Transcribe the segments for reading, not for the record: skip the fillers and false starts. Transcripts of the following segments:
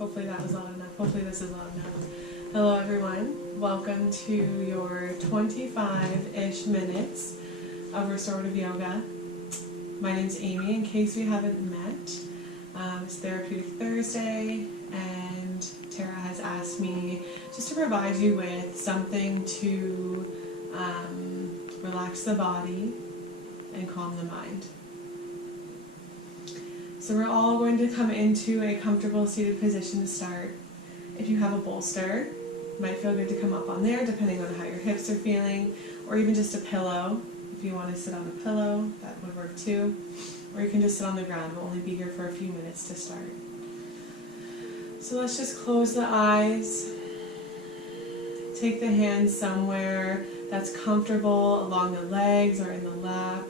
Hopefully that was loud enough. Hopefully this is loud enough. Hello everyone. Welcome to your 25-ish minutes of restorative yoga. My name's Aimee, in case we haven't met. It's Therapeutic Thursday, and Tara has asked me just to provide you with something to relax the body and calm the mind. So we're all going to come into a comfortable seated position to start. If you have a bolster, it might feel good to come up on there depending on how your hips are feeling, or even just a pillow. If you want to sit on a pillow, that would work too. Or you can just sit on the ground. We'll only be here for a few minutes to start. So let's just close the eyes. Take the hands somewhere that's comfortable along the legs or in the lap.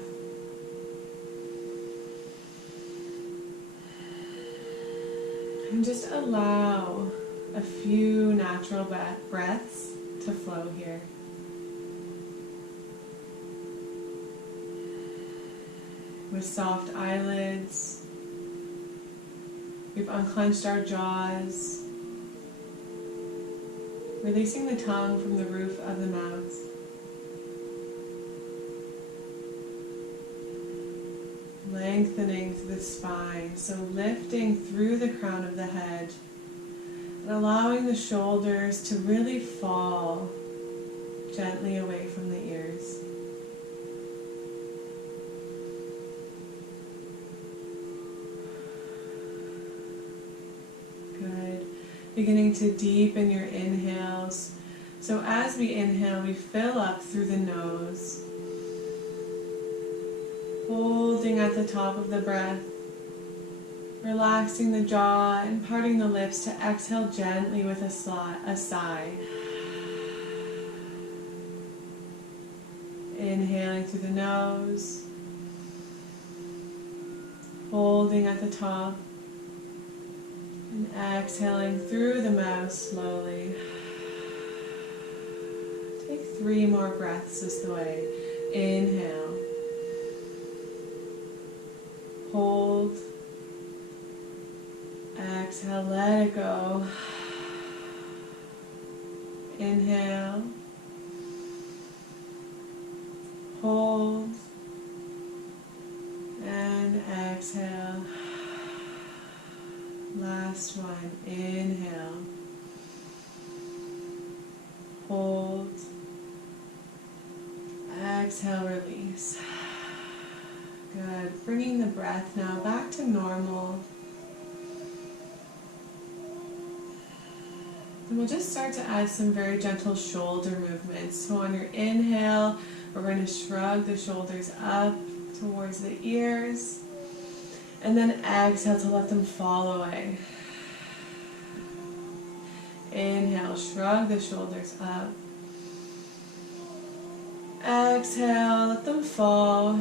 And just allow a few natural breaths to flow here. With soft eyelids, we've unclenched our jaws, releasing the tongue from the roof of the mouth. Lengthening through the spine, so lifting through the crown of the head and allowing the shoulders to really fall gently away from the ears. Good. Beginning to deepen your inhales. So as we inhale, we fill up through the nose, holding at the top of the breath, relaxing the jaw and parting the lips to exhale gently with a sigh. Inhaling through the nose, holding at the top, and exhaling through the mouth slowly. Take 3 more breaths this way. Inhale. Hold. Exhale, let it go. Inhale. Hold. And exhale. Last one. Inhale. Hold. Exhale, release. Good. Bringing the breath now back to normal. And we'll just start to add some very gentle shoulder movements. So on your inhale, we're going to shrug the shoulders up towards the ears. And then exhale to let them fall away. Inhale, shrug the shoulders up. Exhale, let them fall.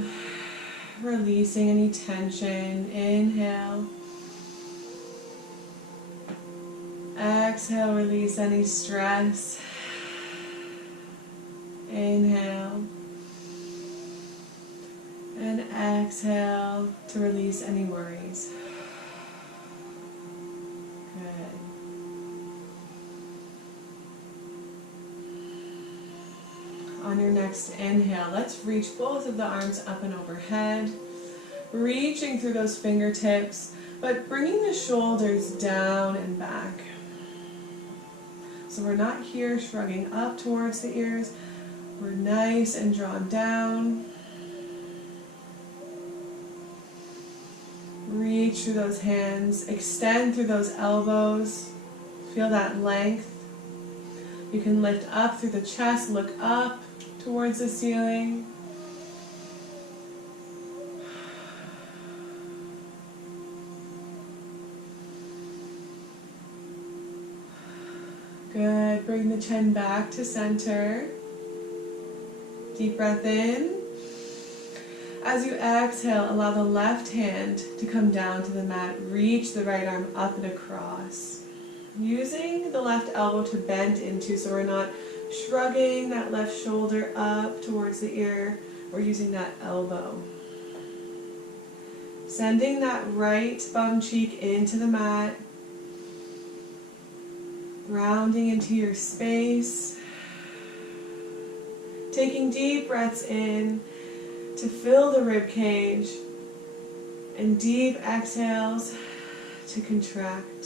Releasing any tension. Inhale. Exhale, release any stress. Inhale. And exhale to release any worries. Good. On your next inhale, let's reach both of the arms up and overhead, reaching through those fingertips, but bringing the shoulders down and back. So we're not here shrugging up towards the ears, we're nice and drawn down. Reach through those hands, extend through those elbows, feel that length. You can lift up through the chest, look up towards the ceiling. Good. Bring the chin back to center. Deep breath in. As you exhale, allow the left hand to come down to the mat. Reach the right arm up and across. Using the left elbow to bend into, so we're not shrugging that left shoulder up towards the ear. We're using that elbow. Sending that right bum cheek into the mat. Grounding into your space. Taking deep breaths in to fill the rib cage, and deep exhales to contract.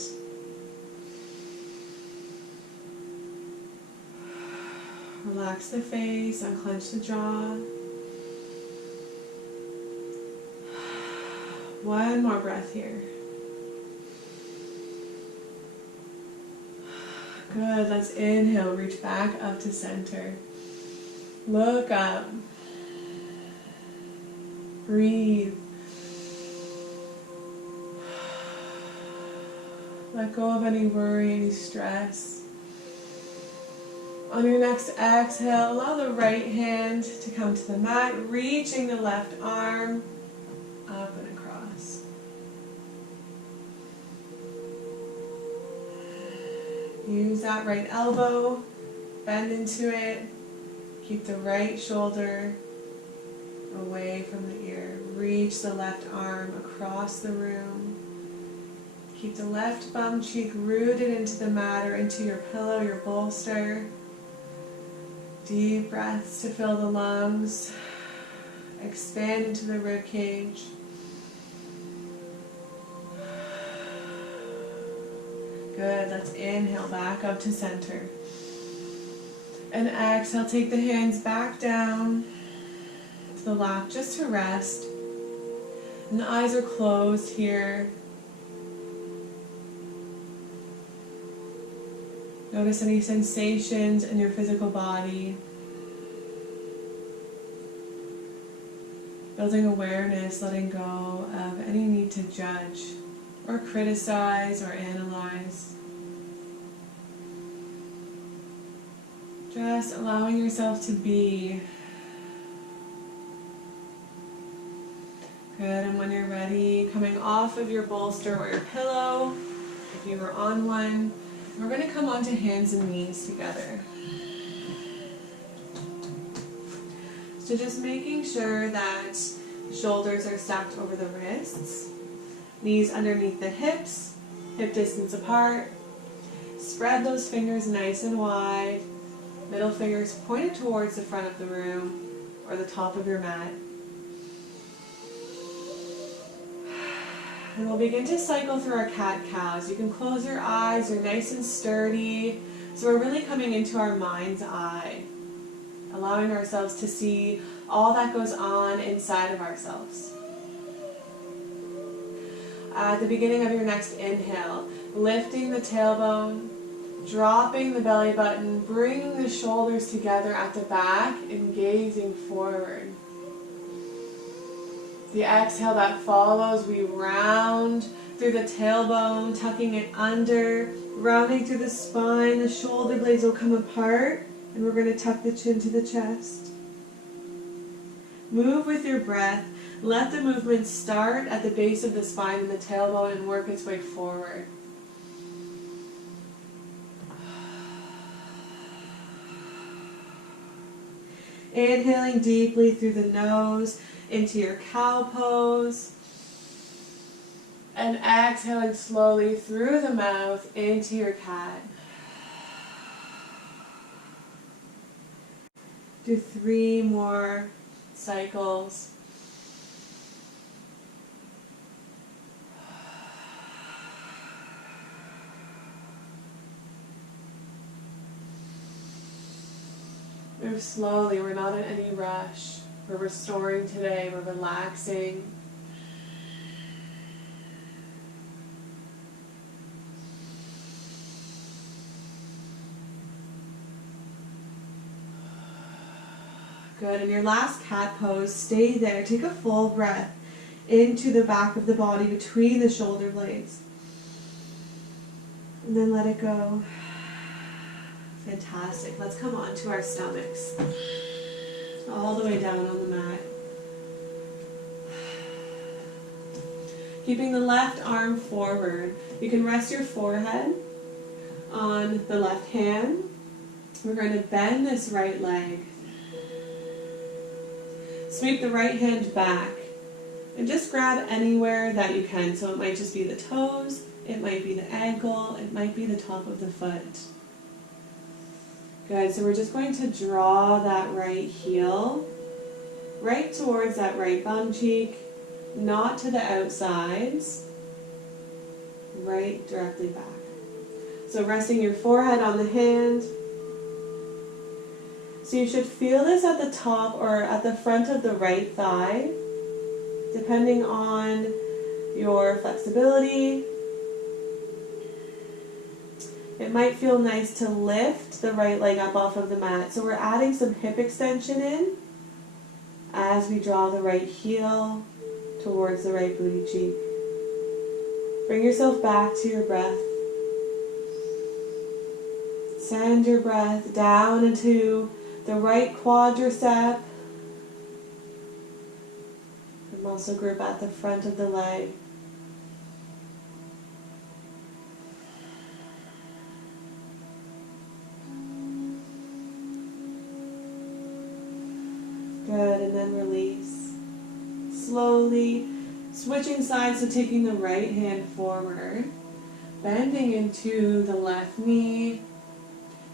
Relax the face, unclench the jaw. One more breath here. Good, let's inhale, reach back up to center. Look up. Breathe. Let go of any worry, any stress. On your next exhale, allow the right hand to come to the mat, reaching the left arm up and across. Use that right elbow, bend into it. Keep the right shoulder away from the ear. Reach the left arm across the room. Keep the left bum cheek rooted into the mat or into your pillow, your bolster. Deep breaths to fill the lungs. Expand into the rib cage. Good, let's inhale back up to center. And exhale, take the hands back down to the lap just to rest. And the eyes are closed here. Notice any sensations in your physical body. Building awareness, letting go of any need to judge or criticize or analyze. Just allowing yourself to be. Good, and when you're ready, coming off of your bolster or your pillow, if you were on one, we're going to come onto hands and knees together. So just making sure that shoulders are stacked over the wrists, knees underneath the hips, hip distance apart. Spread those fingers nice and wide. Middle fingers pointed towards the front of the room or the top of your mat. And we'll begin to cycle through our cat-cows. You can close your eyes, you're nice and sturdy. So we're really coming into our mind's eye, allowing ourselves to see all that goes on inside of ourselves. At the beginning of your next inhale, lifting the tailbone, dropping the belly button, bringing the shoulders together at the back and gazing forward. The exhale that follows, we round through the tailbone, tucking it under, rounding through the spine. The shoulder blades will come apart, and we're going to tuck the chin to the chest. Move with your breath. Let the movement start at the base of the spine and the tailbone and work its way forward. Inhaling deeply through the nose into your cow pose. And exhaling slowly through the mouth into your cat. Do 3 more cycles. Move slowly, we're not in any rush. We're restoring today, we're relaxing. Good, in your last cat pose, stay there. Take a full breath into the back of the body between the shoulder blades. And then let it go. Fantastic. Let's come on to our stomachs. All the way down on the mat. Keeping the left arm forward. You can rest your forehead on the left hand. We're going to bend this right leg. Sweep the right hand back. And just grab anywhere that you can. So it might just be the toes, it might be the ankle, it might be the top of the foot. Good, so we're just going to draw that right heel right towards that right bum cheek, not to the outsides, right directly back. So resting your forehead on the hand. So you should feel this at the top or at the front of the right thigh, depending on your flexibility. It might feel nice to lift the right leg up off of the mat. So we're adding some hip extension in as we draw the right heel towards the right booty cheek. Bring yourself back to your breath. Send your breath down into the right quadricep, the muscle group at the front of the leg. Good, and then release. Slowly switching sides, so taking the right hand forward, bending into the left knee,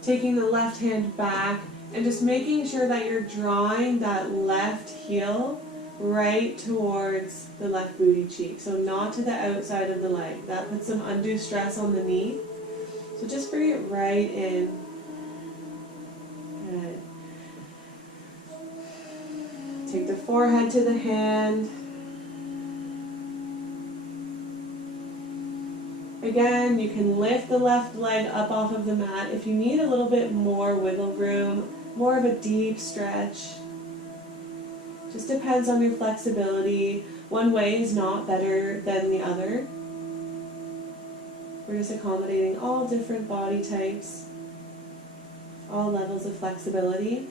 taking the left hand back, and just making sure that you're drawing that left heel right towards the left booty cheek. So not to the outside of the leg. That puts some undue stress on the knee. So just bring it right in. Good. Take the forehead to the hand. Again, you can lift the left leg up off of the mat if you need a little bit more wiggle room, more of a deep stretch. Just depends on your flexibility. One way is not better than the other. We're just accommodating all different body types, all levels of flexibility.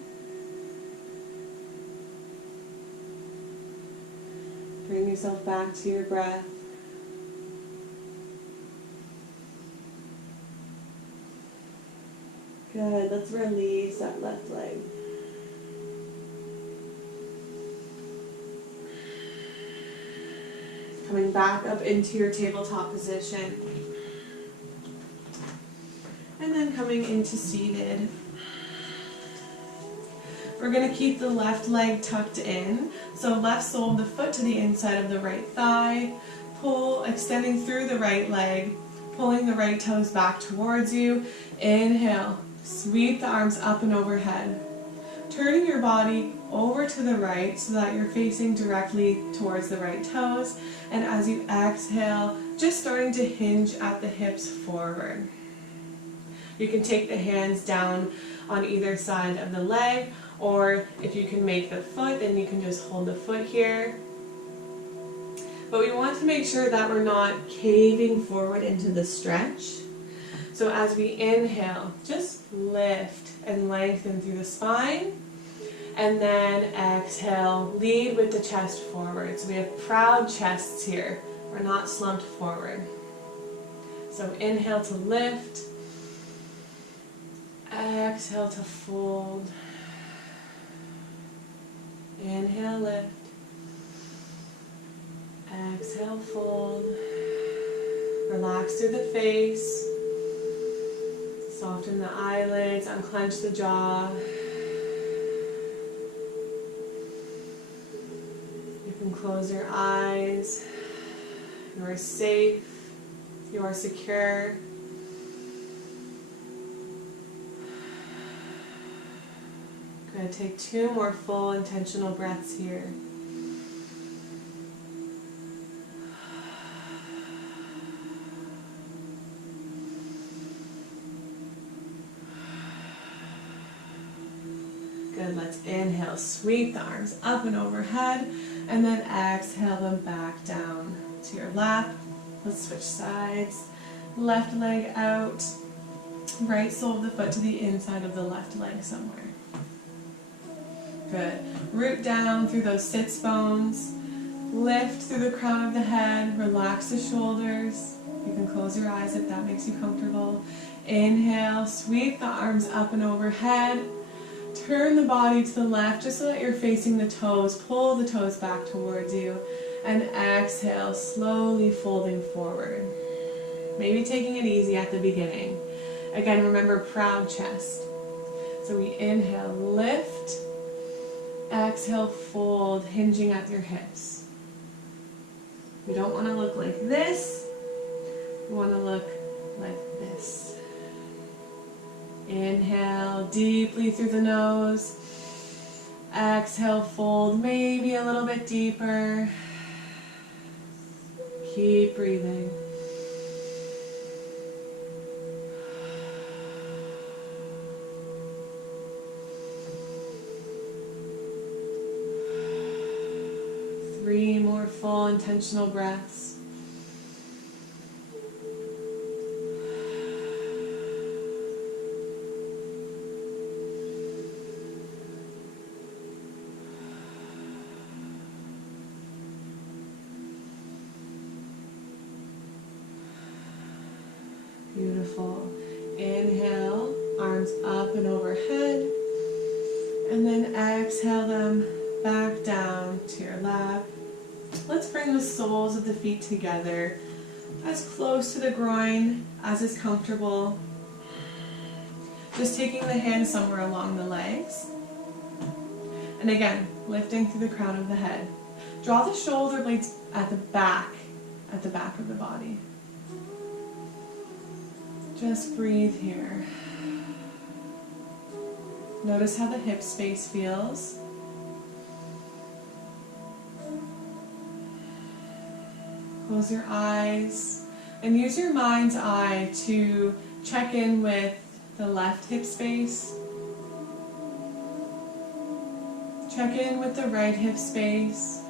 Bring yourself back to your breath. Good, let's release that left leg. Coming back up into your tabletop position. And then coming into seated. We're going to keep the left leg tucked in. So left sole of the foot to the inside of the right thigh. Pull, extending through the right leg. Pulling the right toes back towards you. Inhale. Sweep the arms up and overhead. Turning your body over to the right so that you're facing directly towards the right toes. And as you exhale, just starting to hinge at the hips forward. You can take the hands down on either side of the leg, or if you can make the foot, then you can just hold the foot here. But we want to make sure that we're not caving forward into the stretch. So as we inhale, just lift and lengthen through the spine. And then exhale, lead with the chest forward. So we have proud chests here. We're not slumped forward. So inhale to lift. Exhale to fold. Inhale, lift. Exhale, fold. Relax through the face. Soften the eyelids, unclench the jaw. You can close your eyes. You are safe. You are secure. Good. Take 2 more full intentional breaths here. Good, let's inhale, sweep the arms up and overhead, and then exhale them back down to your lap. Let's switch sides. Left leg out, right sole of the foot to the inside of the left leg somewhere. Good. Root down through those sits bones. Lift through the crown of the head. Relax the shoulders. You can close your eyes if that makes you comfortable. Inhale, sweep the arms up and overhead. Turn the body to the left just so that you're facing the toes. Pull the toes back towards you. And exhale, slowly folding forward. Maybe taking it easy at the beginning. Again, remember proud chest. So we inhale, lift. Exhale, fold, hinging at your hips. We don't want to look like this. We want to look like this. Inhale deeply through the nose. Exhale, fold maybe a little bit deeper. Keep breathing. Three more full intentional breaths. Beautiful. Inhale, arms up and overhead, and then exhale them back down to your lap. Let's bring the soles of the feet together as close to the groin as is comfortable. Just taking the hands somewhere along the legs. And again, lifting through the crown of the head. Draw the shoulder blades at the back of the body. Just breathe here. Notice how the hip space feels. Close your eyes and use your mind's eye to check in with the left hip space. Check in with the right hip space.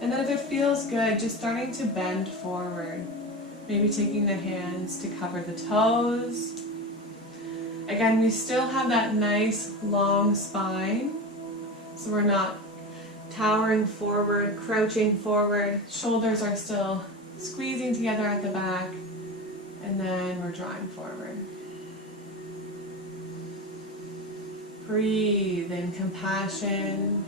And then if it feels good, just starting to bend forward. Maybe taking the hands to cover the toes. Again, we still have that nice long spine, so we're not towering forward, crouching forward. Shoulders are still squeezing together at the back, and then we're drawing forward. Breathe in compassion.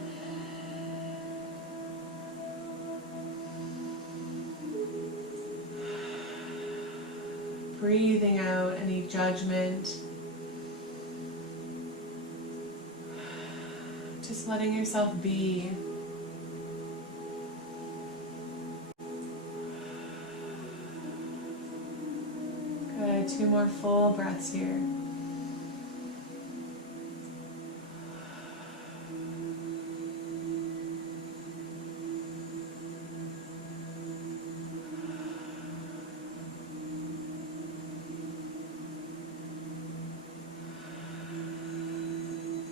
Breathing out any judgment. Just letting yourself be. Good. 2 more full breaths here.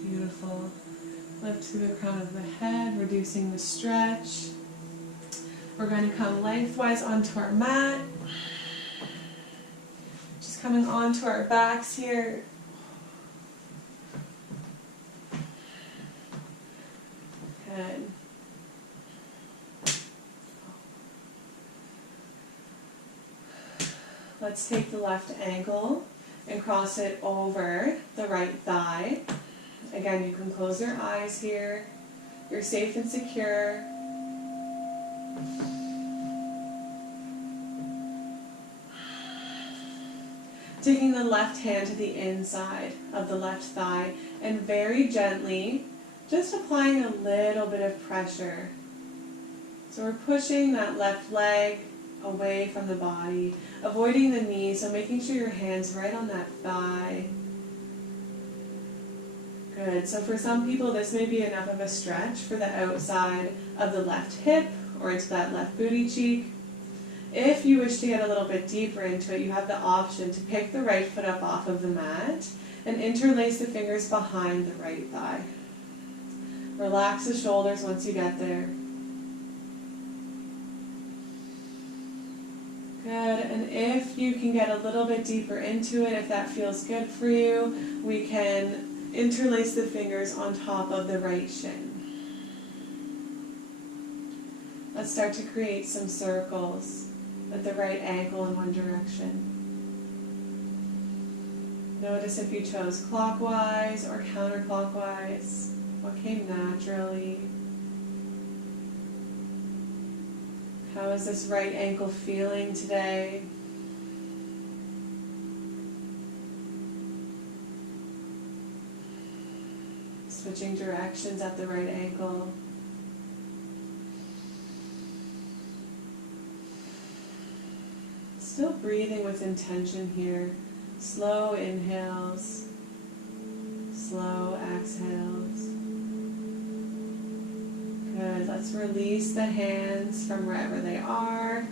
Beautiful. Lift through the crown of the head, reducing the stretch. We're going to come lengthwise onto our mat. Just coming onto our backs here. Good. Let's take the left ankle and cross it over the right thigh. Again, you can close your eyes here. You're safe and secure. Taking the left hand to the inside of the left thigh and very gently just applying a little bit of pressure. So we're pushing that left leg away from the body, avoiding the knee, so making sure your hand's right on that thigh. Good. So for some people, this may be enough of a stretch for the outside of the left hip or into that left booty cheek. If you wish to get a little bit deeper into it, you have the option to pick the right foot up off of the mat and interlace the fingers behind the right thigh. Relax the shoulders once you get there. Good. And if you can get a little bit deeper into it, if that feels good for you, we can interlace the fingers on top of the right shin. Let's start to create some circles with the right ankle in one direction. Notice if you chose clockwise or counterclockwise, what came naturally. How is this right ankle feeling today? Switching directions at the right ankle. Still breathing with intention here. Slow inhales, slow exhales. Good. Let's release the hands from wherever they are.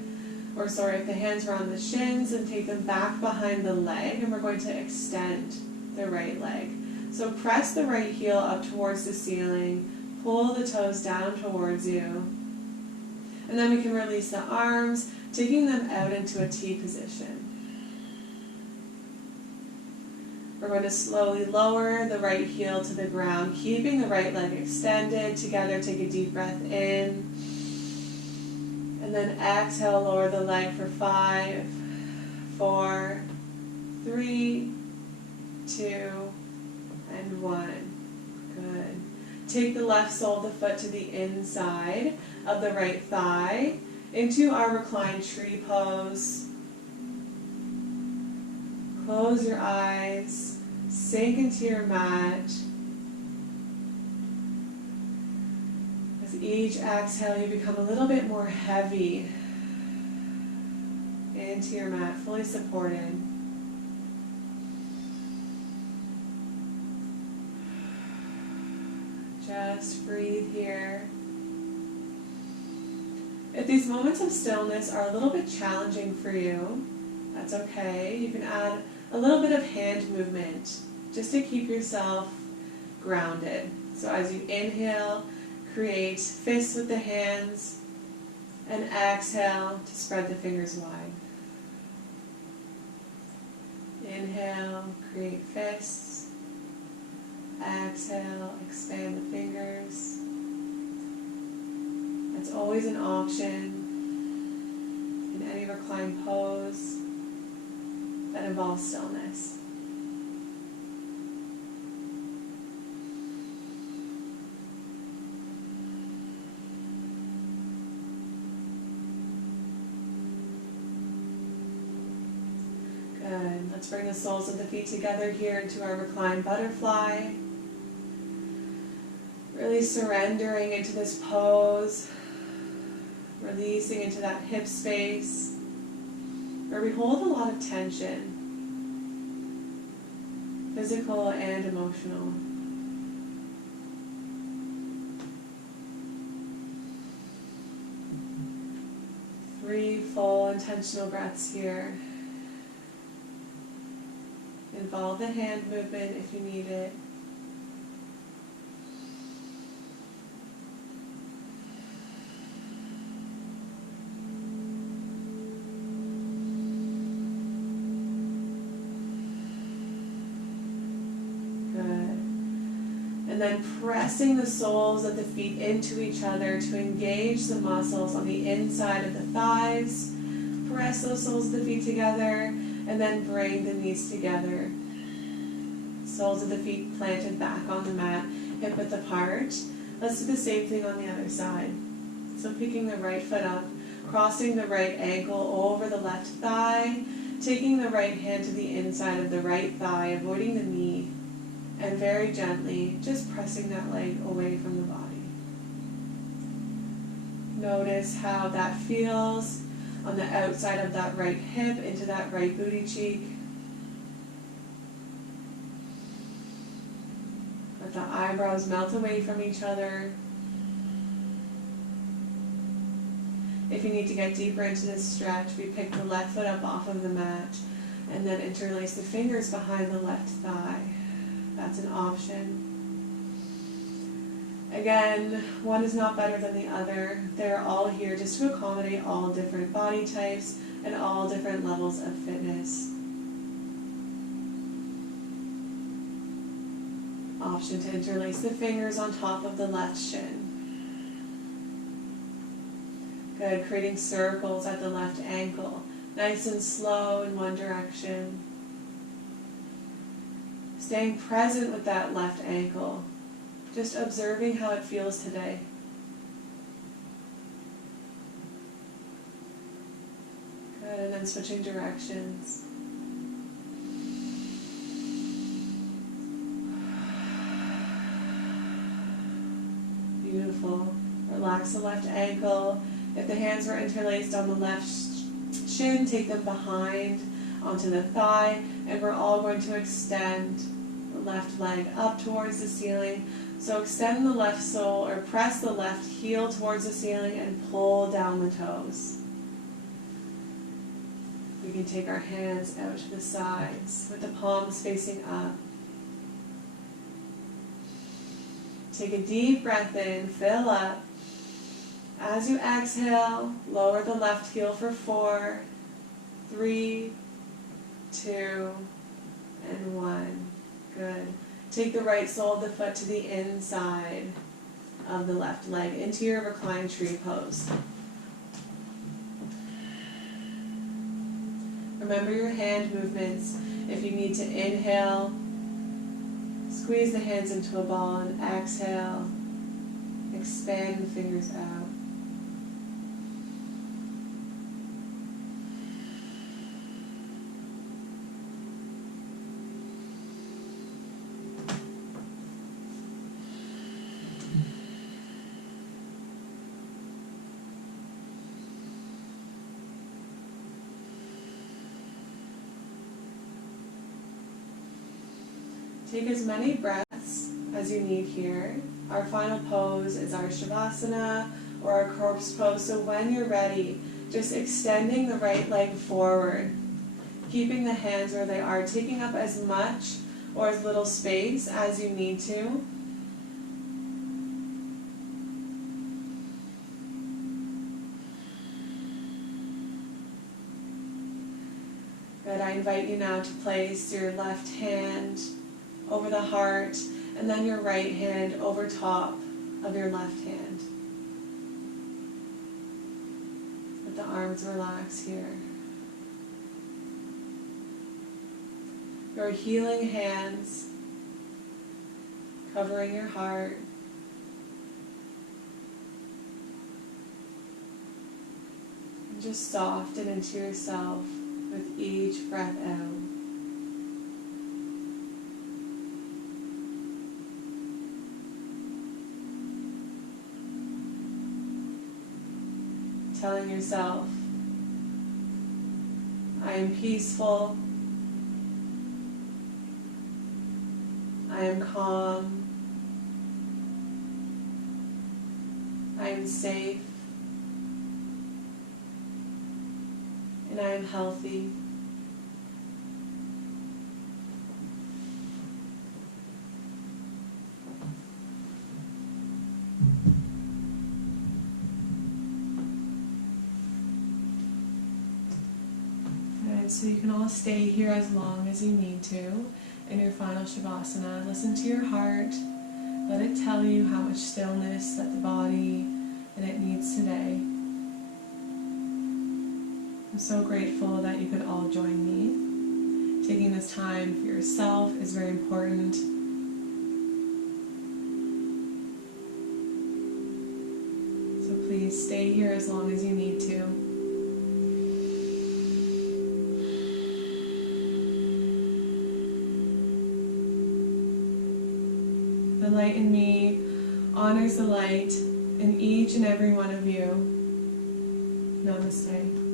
Or sorry, if the hands are on the shins, and take them back behind the leg, and we're going to extend the right leg. So press the right heel up towards the ceiling, pull the toes down towards you, and then we can release the arms, taking them out into a T position. We're going to slowly lower the right heel to the ground, keeping the right leg extended. Together, take a deep breath in. And then exhale, lower the leg for 5, 4, 3, 2, and 1. Good. Take the left sole of the foot to the inside of the right thigh into our reclined tree pose. Close your eyes, sink into your mat. With each exhale, you become a little bit more heavy into your mat, fully supported. Just breathe here. If these moments of stillness are a little bit challenging for you, that's okay. You can add a little bit of hand movement just to keep yourself grounded. So as you inhale, create fists with the hands, and exhale to spread the fingers wide. Inhale, create fists. Exhale, expand the fingers. That's always an option in any reclined pose that involves stillness. Good. Let's bring the soles of the feet together here into our reclined butterfly. Really surrendering into this pose, releasing into that hip space, where we hold a lot of tension, physical and emotional. Three full intentional breaths here. Involve the hand movement if you need it. And then pressing the soles of the feet into each other to engage the muscles on the inside of the thighs. Press those soles of the feet together, and then bring the knees together. Soles of the feet planted back on the mat, hip width apart. Let's do the same thing on the other side. So picking the right foot up, crossing the right ankle over the left thigh, taking the right hand to the inside of the right thigh, avoiding the knee, and very gently just pressing that leg away from the body. Notice how that feels on the outside of that right hip into that right booty cheek. Let the eyebrows melt away from each other. If you need to get deeper into this stretch, we pick the left foot up off of the mat and then interlace the fingers behind the left thigh. That's an option. Again, one is not better than the other. They're all here just to accommodate all different body types and all different levels of fitness. Option to interlace the fingers on top of the left shin. Good, creating circles at the left ankle. Nice and slow in one direction. Staying present with that left ankle. Just observing how it feels today. Good, and then switching directions. relax the left ankle. If the hands were interlaced on the left shin, take them behind onto the thigh, and we're all going to extend the left leg up towards the ceiling. So extend the left sole or press the left heel towards the ceiling and pull down the toes. We can take our hands out to the sides with the palms facing up. Take a deep breath in, fill up. As you exhale, lower the left heel for 4, 3, 2, and 1. Good. Take the right sole of the foot to the inside of the left leg into your reclined tree pose. Remember your hand movements. If you need to inhale, squeeze the hands into a ball, and exhale, expand the fingers out. Take as many breaths as you need here. Our final pose is our Shavasana or our corpse pose. So when you're ready, just extending the right leg forward, keeping the hands where they are, taking up as much or as little space as you need to. Good. I invite you now to place your left hand over the heart, and then your right hand over top of your left hand. Let the arms relax here. Your healing hands covering your heart. And just soften into yourself with each breath out. Telling yourself, I am peaceful, I am calm, I am safe, and I am healthy. So you can all stay here as long as you need to in your final Shavasana. Listen to your heart. Let it tell you how much stillness that the body and it needs today. I'm so grateful that you could all join me. Taking this time for yourself is very important. So please stay here as long as you need to. The light in me honors the light in each and every one of you. Namaste.